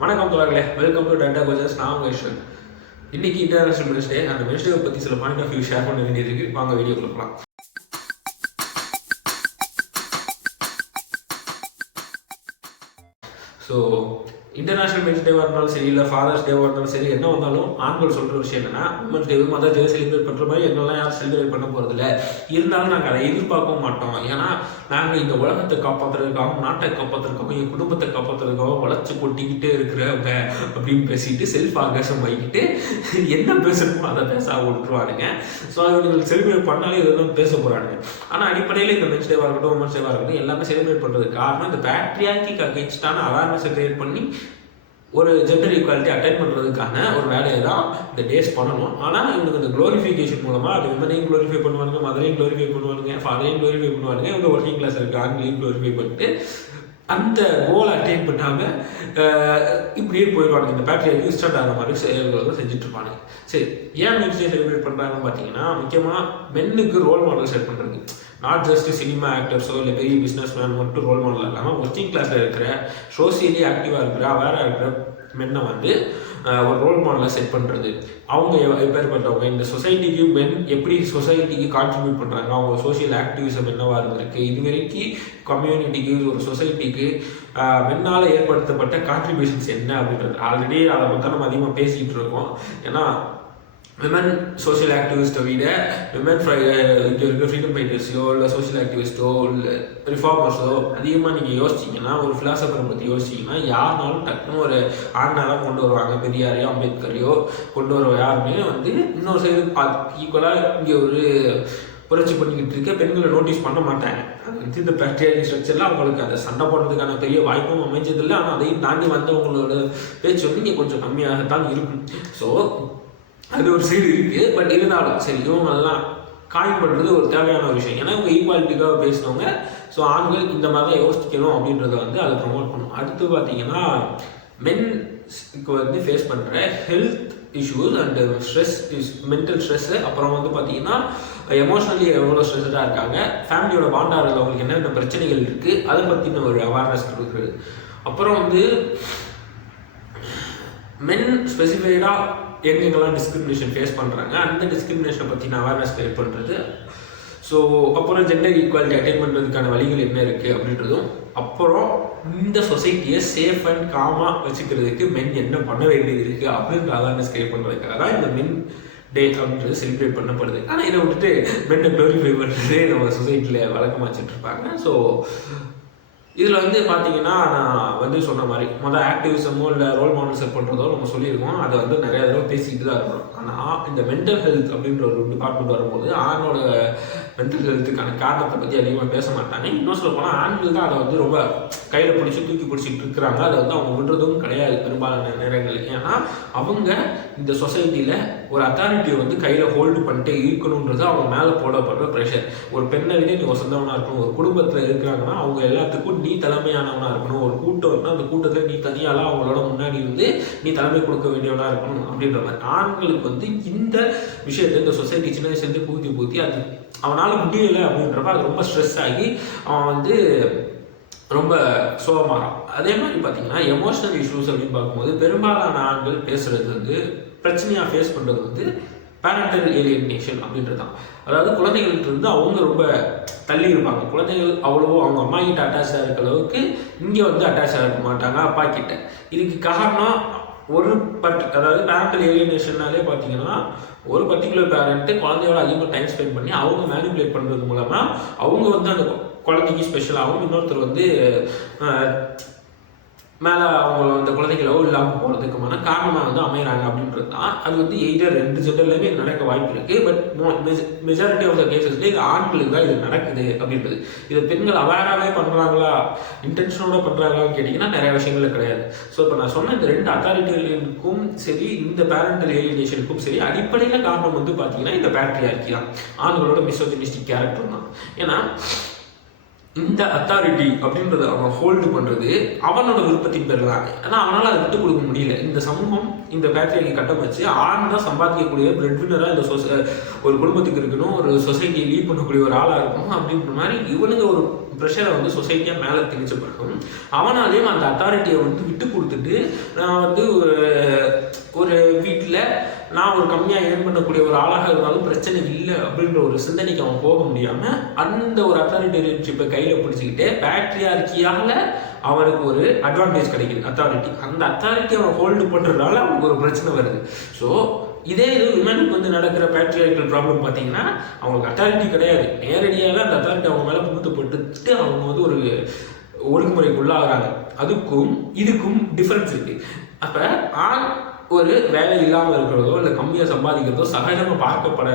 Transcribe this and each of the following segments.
வணக்கம் தோழர்களே, welcome to data coaches. நான் உங்கள் ஈஸ்வரன். இன்னைக்கு இன்டர்நேஷனல் மென்ஸ் டே. அந்த மென்ஸ் டே பற்றி சில பாயிண்ட் ஆஃப் வியூ ஷேர் பண்ண வேண்டியது இருக்கு. வாங்க வீடியோ கொடுக்கலாம். ஸோ இன்டர்நேஷனல் மென்ஸ் டேவாக இருந்தாலும் சரி, இல்லை ஃபாதர்ஸ் டேவாக இருந்தாலும் சரி, என்ன வந்தாலும் ஆண்கள் சொல்கிற விஷயம் என்னன்னா, women's day mother day celebrate பண்ணுற மாதிரி எங்கெல்லாம் யாரும் செலிப்ரேட் பண்ண போகிறதில்ல. இருந்தாலும் நாங்கள் அதை எதிர்பார்க்கவும் மாட்டோம். ஏன்னா நாங்கள் இந்த உலகத்தை காப்பாற்றுறதுக்காகவும், நாட்டை காப்பாற்றுறதுக்காகவும், என் குடும்பத்தை காப்பாற்றுறதுக்காகவும் வளர்ச்சி கொட்டிக்கிட்டே இருக்கிறவங்க அப்படின்னு பேசிட்டு செல்ஃப் ஆகர்ஷம் ஆகிக்கிட்டு என்ன பேசணுமோ அதை பேச விட்டுருவானுங்க. ஸோ இவங்களுக்கு செலிப்ரேட் பண்ணாலே இதெல்லாம் பேச போகிறானுங்க. ஆனால் அடிப்படையில் இந்த மென்ஸ் டேவாக இருக்கட்டும், உமன்ஸ் டேவாக இருக்கட்டும், எல்லாமே செலிப்ரேட் பண்ணுறதுக்கு காரணம் இந்த பேட்ரியார்க்கிக்கு அகேன்ஸ்டான அவேர்னஸை கிரியேட் பண்ணி ஒரு ஜெண்டர் ஈக்குவாலிட்டி அட்டைன் பண்ணுறதுக்கான ஒரு வேலையை தான் இந்த டேஸ் பண்ணணும். ஆனால் இவங்களுக்கு இந்த க்ளோரிஃபிகேஷன் மூலமாக அது விமனையும் க்ளோரிஃபை பண்ணுவாங்க, மதரையும் க்ளோரிஃபை பண்ணுவாங்க, ஃபாதரையும் க்ளோரிஃபை பண்ணுவாங்க, இவங்க ஒர்க்கிங் கிளாஸ் இருக்குது ஆண்களையும் க்ளோரிஃபை பண்ணிட்டு அந்த கோலை அட்டைன் பண்ணாமல் இப்படியே போயிடுவாங்க. இந்த பேட்டரி இன்ஸ்டன்ட் ஆகிற மாதிரி செயல்களை செஞ்சுட்டு இருப்பாங்க. சரி, ஏன் மென்ஸ் டே செலிப்ரேட் பண்ணுறாங்கன்னு பார்த்தீங்கன்னா, முக்கியமாக மென்னுக்கு ரோல் மாடல் செட் பண்ணுறது. நாட் ஜஸ்ட் சினிமா ஆக்டர்ஸோ இல்லை பெரிய பிஸ்னஸ் மேன் மட்டும் ரோல் மாடல் இல்லாமல் ஒர்க்கிங் கிளாஸில் இருக்கிற சோசியலி ஆக்டிவாக இருக்கிற அவேராக இருக்கிற மென்னை வந்து ஒரு ரோல் மாடலை செட் பண்ணுறது. அவங்க எப்பேற்பட்டவங்க, இந்த சொசைட்டிக்கு மென் எப்படி சொசைட்டிக்கு கான்ட்ரிபியூட் பண்ணுறாங்க, அவங்க சோஷியல் ஆக்டிவிசம் என்னவாக இருந்திருக்கு, இது வரைக்கும் கம்யூனிட்டிக்கு ஒரு சொசைட்டிக்கு மென்னால் ஏற்படுத்தப்பட்ட கான்ட்ரிபியூஷன்ஸ் என்ன அப்படின்றது. ஆல்ரெடி அதை பற்றி நம்ம அதிகமாக பேசிக்கிட்டு இருக்கோம். ஏன்னா விமன் சோஷியல் ஆக்டிவிஸ்ட்டை விட விமன் இங்கே இருக்க ஃப்ரீடம் ஃபைட்டர்ஸோ இல்லை சோஷியல் ஆக்டிவிஸ்ட்டோ இல்லை ரிஃபார்மர்ஸோ அதிகமாக நீங்கள் யோசிச்சிங்கன்னா, ஒரு ஃபிலாசபரை பற்றி யோசிச்சிங்கன்னா, யாருனாலும் டக்குன்னு ஒரு ஆண்னாலாம் கொண்டு வருவாங்க. பெரியாரையோ அம்பேத்கரையோ கொண்டு வர யாருமே வந்து இன்னொரு சைடு ஈக்குவலாக இங்கே ஒரு புரட்சி பண்ணிக்கிட்டு இருக்க பெண்களை நோட்டீஸ் பண்ண மாட்டாங்க. அது வந்து இந்த பேட்ரியார்கி ஸ்ட்ரக்சரில் அவங்களுக்கு அதை சண்டை போடுறதுக்கான பெரிய வாய்ப்பும் அமைஞ்சதில்லை. ஆனால் அதையும் தாண்டி வந்தவங்களோட பேச்சு வந்து இங்கே கொஞ்சம் கம்மியாகத்தான் இருக்கும். ஸோ அது ஒரு சைடு இருக்குது. பட் இருந்தாலும் சரி, இவங்கெல்லாம் காயின் பண்ணுறது ஒரு தேவையான ஒரு விஷயம். ஏன்னா இவங்க ஈக்குவாலிட்டிக்காக பேசினவங்க. ஸோ ஆண்கள் இந்த மாதிரி தான் யோசிக்கணும் அப்படின்றத வந்து அதை ப்ரொமோட் பண்ணணும். அடுத்து பார்த்தீங்கன்னா, மென்ஸ்க்கு வந்து ஃபேஸ் பண்ணுற health issues and stress, mental stress, அப்புறம் வந்து பார்த்தீங்கன்னா எமோஷ்னலி எவ்வளோ ஸ்ட்ரெஸ்ஸாக இருக்காங்க, ஃபேமிலியோட பாண்டாகிறது அவங்களுக்கு என்னென்ன பிரச்சனைகள் இருக்குது, அதை பற்றின ஒரு அவேர்னஸ் கொடுக்குறது. அப்புறம் வந்து மென் ஸ்பெசிஃபைடாக எங்கெங்கெல்லாம் டிஸ்கிரிமினேஷன் ஃபேஸ் பண்ணுறாங்க, அந்த டிஸ்கிரிமினேஷனை பற்றின அவேர்னஸ் கிரியேட் பண்ணுறது. ஸோ அப்புறம் ஜெண்டர் ஈக்குவாலிட்டி அட்டைன் பண்ணுறதுக்கான வழிகள் என்ன இருக்குது அப்படின்றதும், அப்புறம் இந்த சொசைட்டியை சேஃப் அண்ட் காமாக வச்சுக்கிறதுக்கு மென் என்ன பண்ண வேண்டியது இருக்குது அப்படின்ற அவேர்னஸ் கிரியேட் பண்ணுறதுக்காக தான் இந்த மென் டே அப்படின்றது செலிப்ரேட் பண்ணப்படுது. ஆனால் இதை விட்டுட்டு மென்னை க்ளோரிஃபை பண்ணுறதே நம்ம சொசைட்டியில் வழக்கமாக வச்சுட்ருப்பாங்க. ஸோ இதில் வந்து பார்த்தீங்கன்னா, நான் வந்து சொன்ன மாதிரி ஆக்டிவிசமோ இல்லை ரோல் மாடல் செட் பண்ணுறதோ நம்ம சொல்லியிருக்கோம். அதை வந்து நிறையா தடவை பேசிக்கிட்டு தான் இருக்கணும். ஆனால் இந்த மென்டல் ஹெல்த் அப்படின்ற ஒரு டிபார்ட்மெண்ட் வரும்போது ஆணோட மென்டல் ஹெல்த்துக்கான காரணத்தை பற்றி அதிகமாக பேச மாட்டாங்க. இன்னும் சொல்ல போனால் ஆண்கள் தான் அதை வந்து ரொம்ப கையில் பிடிச்சி தூக்கி பிடிச்சிட்டு இருக்கிறாங்க. அதை வந்து அவங்க விடுறதும் கிடையாது பெரும்பாலான நேரங்கள். ஏன்னா அவங்க இந்த சொசைட்டியில் ஒரு அத்தாரிட்டியை வந்து கையில் ஹோல்டு பண்ணிட்டு இருக்கணுன்றது அவங்க மேலே போடப்படுற ப்ரெஷர். ஒரு பெண்ணை விட நீ வசந்தவனாக இருக்கணும். ஒரு குடும்பத்தில் இருக்கிறாங்கன்னா அவங்க எல்லாத்துக்கும் நீ தலைமையானவனாக இருக்கணும். ஒரு கூட்டம் இருக்குன்னா அந்த கூட்டத்தில் நீ தனியாலாம் அவங்களோட முன்னாடி வந்து நீ தலைமை கொடுக்க வேண்டியவனாக இருக்கணும் அப்படின்ற மாதிரி. ஆண்களுக்கு வந்து இந்த விஷயத்தை இந்த சொசைட்டி சின்ன வயசுலேருந்து பூத்தி அது அவனால் முடியலை அப்படின்றப்ப அது ரொம்ப ஸ்ட்ரெஸ் ஆகி அவன் வந்து ரொம்ப சோகமாகறான். அதே மாதிரி பார்த்தீங்கன்னா எமோஷனல் இஷ்யூஸ் அப்படின்னு பார்க்கும்போது பெரும்பாலான ஆண்கள் பேசுகிறது வந்து பிரச்சனையாக ஃபேஸ் பண்ணுறது வந்து பேரண்டல் ஏலியனேஷன் அப்படின்றது தான். அதாவது குழந்தைகள்கிட்ட இருந்து அவங்க ரொம்ப தள்ளி இருப்பாங்க. குழந்தைகள் அவ்வளவோ அவங்க அம்மா கிட்ட அட்டாச்சாக இருக்க அளவுக்கு இங்கே வந்து அட்டாச்சாக இருக்க மாட்டாங்க அப்பா கிட்ட. இதுக்கு காரணம் ஒரு அதாவது பேரண்டல் ஏலியனேஷன்னாலே பார்த்தீங்கன்னா, ஒரு பர்டிகுலர் பேரண்ட்டு குழந்தையோட அதிகமாக டைம் ஸ்பெண்ட் பண்ணி அவங்க மேனிபுலேட் பண்ணுறது மூலமாக அவங்க வந்து அந்த குழந்தைக்கு ஸ்பெஷலாகவும், இன்னொருத்தர் வந்து மேலே அவங்க அந்த குழந்தைகளோ இல்லாமல் போகிறதுக்குமான காரணமாக வந்து அமைகிறாங்க அப்படின்றது தான். அது வந்து எய்தர் ரெண்டு ஜெண்டர்லேயுமே இது நடக்க வாய்ப்பு இருக்குது. பட் மெஜாரிட்டி ஆஃப் த கேசஸ்லேயே இது ஆண்களுக்கு தான் இது நடக்குது அப்படின்றது. இதை பெண்கள் அவேராகவே பண்ணுறாங்களா, இன்டென்ஷனோட பண்ணுறாங்களான்னு கேட்டிங்கன்னா நிறைய விஷயங்கள் கிடையாது. ஸோ இப்போ நான் சொன்ன இந்த ரெண்டு அத்தாரிட்டிகளுக்கும் சரி, இந்த பேரண்டல் ஏலியனேஷனுக்கும் சரி, அடிப்படையில் காரணம் வந்து பார்த்தீங்கன்னா இந்த பேட்ரியார்கி தான். ஆண்களோட மிசோஜினிஸ்டிக் கேரக்டர் தான். ஏன்னா இந்த அத்தாரிட்டி அப்படின்றத அவன் ஹோல்டு பண்ணுறது அவனோட விருப்பத்தின் பேர் தான். ஏன்னா அவனால் அதை விட்டு கொடுக்க முடியல. இந்த சமூகம் இந்த பேட்டரியை கட்டமைச்சு ஆண் தான் சம்பாதிக்கக்கூடிய பிரெட் வின்னராக இந்த ஒரு குடும்பத்துக்கு இருக்கணும், ஒரு சொசைட்டியை லீட் பண்ணக்கூடிய ஒரு ஆளாக இருக்கணும் அப்படின்ற மாதிரி இவனுங்க ஒரு ப்ரெஷரை வந்து சொசைட்டியாக மேலே திணிச்சப்படணும். அவனாலேயும் அந்த அத்தாரிட்டியை வந்து விட்டு கொடுத்துட்டு நான் வந்து ஒரு வீட்டில் நான் ஒரு கம்மியாக ஏர்ன் பண்ணக்கூடிய ஒரு ஆளாக இருந்தாலும் பிரச்சனை இல்லை அப்படின்ற ஒரு சிந்தனைக்கு அவன் போக முடியாமல் அந்த ஒரு அத்தாரிட்டேரியன்ஷிப்பை கையில் பிடிச்சிக்கிட்டு பேட்ரியார்க்கியால் அவனுக்கு ஒரு அட்வான்டேஜ் கிடைக்குது அத்தாரிட்டி. அந்த அத்தாரிட்டி அவன் ஹோல்டு பண்ணுறதுனால அவனுக்கு ஒரு பிரச்சனை வருது. ஸோ இதே இது விமனுக்கு வந்து நடக்கிற பேட்ரியார்கல் ப்ராப்ளம் பார்த்தீங்கன்னா அவங்களுக்கு அத்தாரிட்டி கிடையாது, நேரடியாக அந்த அத்தாரிட்டி அவங்க மேலே புகுத்தப்பட்டு அவங்க வந்து ஒரு ஒழுங்குமுறைக்குள்ளாகிறாங்க. அதுக்கும் இதுக்கும் டிஃப்ரென்ஸ் இருக்குது. அப்போ ஆண் ஒரு வேலை இல்லாமல் இருக்கிறதோ இல்லை கம்மியாக சம்பாதிக்கிறதோ சகஜமாக பார்க்கப்பட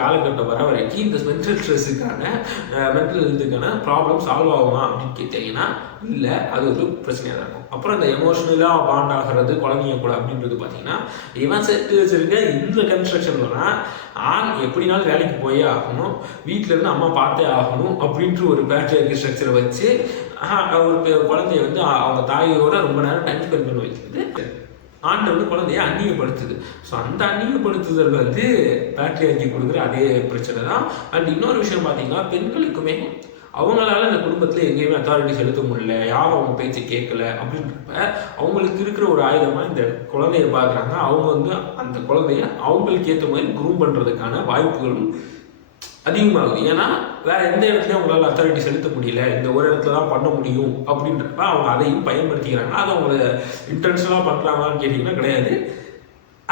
காலகட்டம் வர வரைக்கும் இந்த மென்டல் ஸ்ட்ரெஸ்ஸுக்கான மென்டல் ஹெல்த்துக்கான ப்ராப்ளம் சால்வ் ஆகுமா அப்படின்னு கேட்டீங்கன்னா இல்லை, அது ஒரு பிரச்சனையாக தான் இருக்கும். அப்புறம் இந்த எமோஷ்னலாக பாண்ட் ஆகிறது குழந்தைங்க கூட அப்படின்றது பார்த்தீங்கன்னா இவன் செட்டு வச்சுருக்க இந்த கன்ஸ்ட்ரக்ஷன்லாம் ஆண் எப்படினாலும் வேலைக்கு போயே ஆகணும், வீட்டிலேருந்து அம்மா பார்த்தே ஆகணும் அப்படின்ற ஒரு பேட்ரியார்கி ஸ்ட்ரக்சரை வச்சு அவருக்கு குழந்தைய வந்து அவங்க தாயோட ரொம்ப நேரம் டைம் ஸ்பெண்ட் பண்ண வைக்கிறது ஆண்டை வந்து குழந்தைய அந்நியப்படுத்துது. ஸோ அந்த அந்நியப்படுத்துதல் வந்து பேட்ரியார்கி கொடுக்குற அதே பிரச்சனை தான். அண்ட் இன்னொரு விஷயம் பார்த்தீங்கன்னா பெண்களுக்குமே அவங்களால இந்த குடும்பத்தில் எங்கேயுமே அத்தாரிட்டி செலுத்த முடியல, யாரும் அவங்க பேச்சு கேட்கல அப்படின்றப்ப அவங்களுக்கு இருக்கிற ஒரு ஆயுதமாக இந்த குழந்தைய பார்க்குறாங்க. அவங்க வந்து அந்த குழந்தைய அவங்களுக்கு ஏற்ற மாதிரி க்ரூம் பண்ணுறதுக்கான வாய்ப்புகளும் அதிகமாகுது. ஏன்னா வேற எந்த இடத்துலையும் அவங்களால அத்தாரிட்டி செலுத்த முடியல, இந்த ஒரு இடத்துல தான் பண்ண முடியும் அப்படின்றப்ப அவங்க அதையும் பயன்படுத்திக்கிறாங்க. அது அவங்கள இன்டென்ஷனாக பண்ணுறாங்கன்னு கேட்டிங்கன்னா கிடையாது,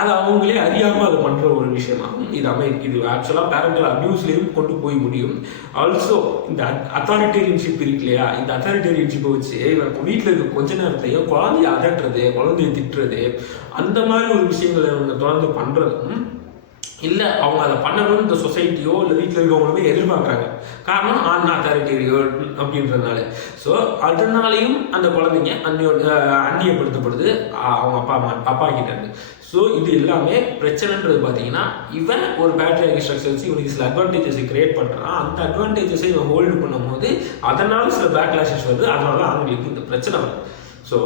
அது அவங்களே அறியாமல் அதை பண்ணுற ஒரு விஷயமாகும். இது ஆக்சுவலாக பேரண்டல் அப்யூஸ்லேயும் கொண்டு போய் முடியும். ஆல்சோ இந்த அத்தாரிட்டேரியன்ஷிப் இருக்கு இல்லையா, இந்த அத்தாரிட்டேரியன்ஷிப்பை வச்சு வீட்டில் இருக்க கொஞ்ச நேரத்தையும் குழந்தைய அதட்டுறது, குழந்தைய திட்டுறது, அந்த மாதிரி ஒரு விஷயங்களை அவங்க தொடர்ந்து பண்ணுறதும் இல்லை அவங்க அதை பண்ணணும்னு இந்த சொசைட்டியோ இல்லை வீட்டில் இருக்கவங்களுமே எதிர்பார்க்குறாங்க. காரணம் ஆண் அத்தாரிட்டேரியோ அப்படின்றதுனால. ஸோ அதனாலையும் அந்த குழந்தைங்க அந்நியப்படுத்தப்படுது அவங்க அப்பா கிட்ட இருந்து. ஸோ இது எல்லாமே பிரச்சனைன்றது பார்த்தீங்கன்னா இவன் ஒரு பேட்ரியார்கி ஸ்ட்ரக்சர் வச்சு இவனுக்கு சில அட்வான்டேஜஸை கிரியேட் பண்ணுறான். அந்த அட்வான்டேஜஸை இவன் ஹோல்டு பண்ணும்போது அதனால சில பேக்லாஷஸ் வருது. அதனால தான் அவங்களுக்கு இந்த பிரச்சனை வரும். ஸோ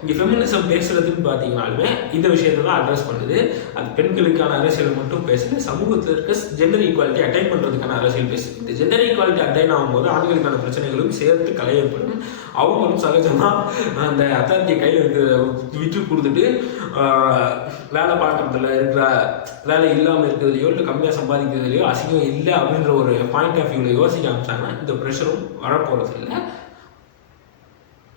இங்கே ஃபெமினிசம் பேசுகிறதுன்னு பார்த்தீங்கன்னாலுமே இந்த விஷயத்தை தான் அட்ரஸ் பண்ணுது. அது பெண்களுக்கான அரசியல் மட்டும் பேசுது, சமூகத்தில் இருக்க ஜெண்டர் ஈக்குவாலிட்டி அட்டைன் பண்ணுறதுக்கான அரசியல் பேசுது. இந்த ஜெண்டர் ஈக்குவாலிட்டி அட்டைன் ஆகும்போது ஆண்களுக்கான பிரச்சனைகளும் சேர்த்து களையப்படும். அவங்களும் சகஜமாக அந்த அத்தாரிட்டியை கையில் விட்டு கொடுத்துட்டு வேலை பார்க்குறதுல இருக்கிற வேலை இல்லாமல் இருக்கிறதுலையோ இல்லை கம்மியாக சம்பாதிக்கிறதுலையோ அசிங்கம் இல்லை அப்படின்ற ஒரு பாயிண்ட் ஆஃப் வியூவில் யோசிக்க ஆரம்பிச்சாங்கன்னா இந்த ப்ரெஷரும் வரப்போகிறது இல்லை.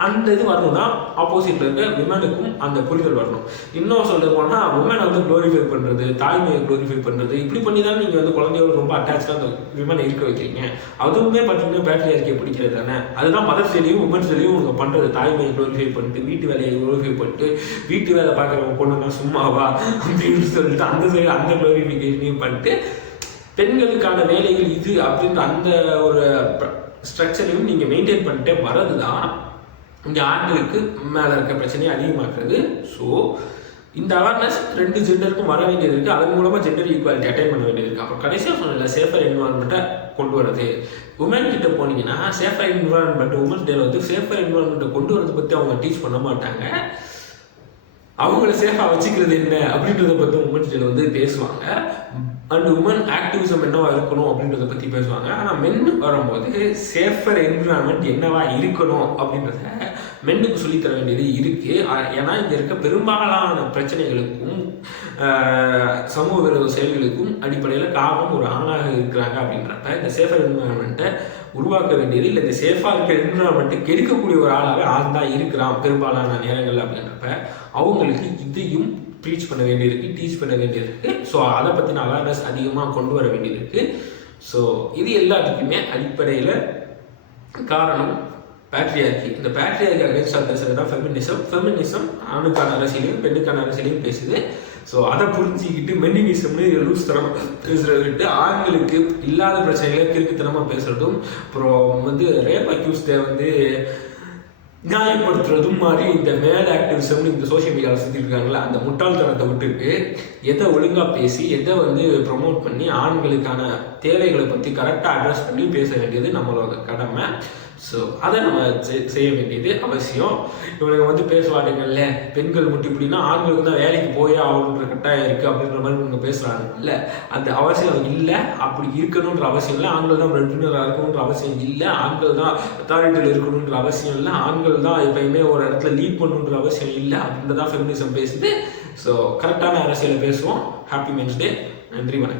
அந்த இது வரணும்னா ஆப்போசிட்ல இருக்க விமனுக்கும் அந்த புரிதல் வரணும். இன்னும் சொல்ல போனால் விமனை வந்து க்ளோரிஃபை பண்ணுறது, தாய்மையை க்ளோரிஃபை பண்ணுறது, இப்படி பண்ணி தான் நீங்கள் வந்து குழந்தையோட ரொம்ப அட்டாச்சாக அந்த விமனை இருக்க வைக்கிறீங்க. அதுவுமே பார்த்தீங்கன்னா பேட்ரியார்கியை பிடிக்கிறது தானே. அதுதான் மதர் செயலியும் உமன் செயலியும் உங்க பண்ணுறது. தாய்மையை க்ளோரிஃபை பண்ணிட்டு வீட்டு வேலையை க்ளோரிஃபை பண்ணிட்டு வீட்டு வேலை பார்க்குறவங்க பொண்ணுங்க சும்மாவா அப்படின்னு சொல்லிட்டு அந்த சைடு அந்த க்ளோரிஃபிகேஷனையும் பண்ணிட்டு பெண்களுக்கான வேலைகள் இது அப்படின்ற அந்த ஒரு ஸ்ட்ரக்சரையும் நீங்கள் மெயின்டைன் பண்ணிட்டே வர்றது தான் இங்கே ஆண்களுக்கு மேலே இருக்க பிரச்சனையை அதிகமாக்குறது. ஸோ இந்த அவேர்னஸ் ரெண்டு ஜெண்டருக்கும் வர வேண்டியது இருக்குது. அதன் மூலமாக ஜெண்டர் ஈக்குவாலிட்டி அட்டைன் பண்ண வேண்டியது இருக்குது. அப்புறம் கடைசியாக சொன்னல சேஃபர் என்விரான்மெண்ட்டை கொண்டு வரது. உமன் கிட்ட போனீங்கன்னா சேஃபர் என்விரான்மெண்ட் உமன்ஸ் டேல வந்து சேஃபர் என்விரான்மெண்ட்டை கொண்டு வரதை பற்றி அவங்க டீச் பண்ண மாட்டாங்க. அவங்கள சேஃபாக வச்சுக்கிறது என்ன அப்படின்றத பற்றி உமன்ஸ் டேல வந்து பேசுவாங்க. அண்ட் உமன் ஆக்டிவிசம் என்னவா இருக்கணும் அப்படின்றத பற்றி பேசுவாங்க. ஆனால் மென் வரும்போது சேஃபர் என்விரான்மெண்ட் என்னவா இருக்கணும் அப்படின்றத மென்னுக்கு சொல்லித்தர வேண்டியது இருக்குது. ஏன்னா இங்கே இருக்க பெரும்பாலான பிரச்சனைகளுக்கும் சமூக விரோத செயல்களுக்கும் அடிப்படையில் காரணம் ஒரு ஆணாக இருக்கிறாங்க. அப்படின்றப்ப இந்த சேஃபர் என்விரான்மெண்ட்டை உருவாக்க வேண்டியது இல்லை, இந்த சேஃபாக இருக்கிற என்விரான்மெண்ட்டை கெடுக்கக்கூடிய ஒரு ஆளாக ஆண் தான் இருக்கிறான் பெரும்பாலான நேரங்கள். அப்படின்றப்ப அவங்களுக்கு இதையும் ப்ரீச் பண்ண வேண்டியிருக்கு, டீச் பண்ண வேண்டியது இருக்குது. ஸோ அதை பற்றின அவேர்னஸ் அதிகமாக கொண்டு வர வேண்டியது இருக்குது. ஸோ இது எல்லாத்துக்குமே அடிப்படையில் காரணம் பேட்ரியார்கி. இந்த பேட்ரியார்கி அகைன்ஸ்டாக பேசுகிறது தான் ஃபெமினிசம். ஃபெமினிசம் ஆணுக்கான அரசியலையும் பெண்ணுக்கான அரசியலையும் பேசுது. ஸோ அதை புரிஞ்சிக்கிட்டு மென்னினிசம்னு லூஸ் தரம் பேசுகிறதுட்டு ஆண்களுக்கு இல்லாத பிரச்சனைகளை கிறுக்குத்தனமாக பேசுகிறதும் அப்புறம் வந்து ரேப் அக்யூஸ்டை வந்து நியாயப்படுத்துறதும் மாதிரி இந்த மேல் ஆக்டிவிசம்னு இந்த சோஷியல் மீடியாவில் சுற்றி இருக்காங்களா அந்த முட்டாள்தனத்தை விட்டுட்டு எதை ஒழுங்காக பேசி எதை வந்து ப்ரொமோட் பண்ணி ஆண்களுக்கான தேவைகளை பற்றி கரெக்டாக அட்ரஸ் பண்ணி பேச வேண்டியது நம்மளோட கடமை. ஸோ அதை நம்ம செய்ய வேண்டியது அவசியம். இவனுங்க வந்து பேசுவானுங்கல்ல, பெண்கள் மட்டும் இப்படின்னா ஆண்களுக்கு தான் வேலைக்கு போயே ஆகணுன்ற கட்டாயம் இருக்குது அப்படின்ற மாதிரி இவங்க பேசுகிறாங்கல்ல, அந்த அவசியம் இல்லை. அப்படி இருக்கணுன்ற அவசியம் இல்லை. ஆண்கள் தான் பிரெட்வினராக இருக்கணுன்ற அவசியம் இல்லை. ஆண்கள் தான் அத்தாரிட்டியில் இருக்கணுன்ற அவசியம் இல்லை. ஆண்கள் தான் எப்பயுமே ஒரு இடத்துல லீட் பண்ணணுன்ற அவசியம் இல்லை அப்படின்றதான் ஃபெமினிசம் பேசுது. ஸோ கரெக்டான அரசியலை பேசுவோம். Happy men's day. நன்றி, வணக்கம்.